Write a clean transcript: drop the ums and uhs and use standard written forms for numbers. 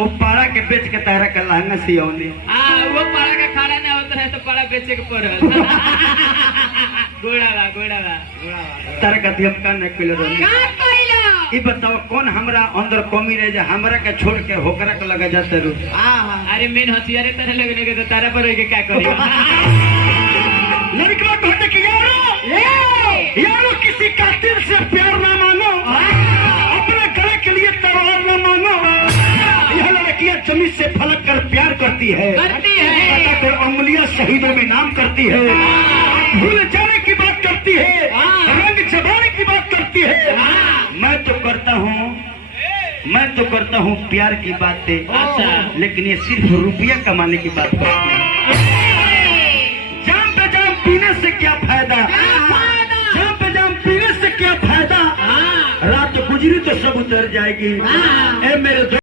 वो पाड़ा के बेच के तारा का लहंगा सियौनी। वो पाड़ा का खाना नहीं होता है तो पाड़ा बेचे के पड़ल। गोड़ा तारा का दियमका नहीं कइले रहनी। ई बताओ कौन हमरा अंदर कमी रहे जे हमरा के छोड़ के होकरा के लगा जाते रू। अरे मेन हथियारे तरह लगने के तो तारा पर रह के क्या करेगा। लड़का कहते कि यारो किसी कातिल से प्यार ना मानो, अपने गले के लिए तलवार ना मानो। यह लड़कियां जमीन से फलक कर प्यार करती है, कर उंगलियां शहीदों में नाम करती है, भूल जाने की बात करती है, रंग जबाने की बात करती है। मैं तो करता हूँ प्यार की बातें, अच्छा, लेकिन ये सिर्फ रुपया कमाने की बात करती है। जाम पे जाम पीने से क्या फायदा, जाम पे जाम पीने से क्या फायदा, रात गुजरी तो सब उतर जाएगी। ए मेरे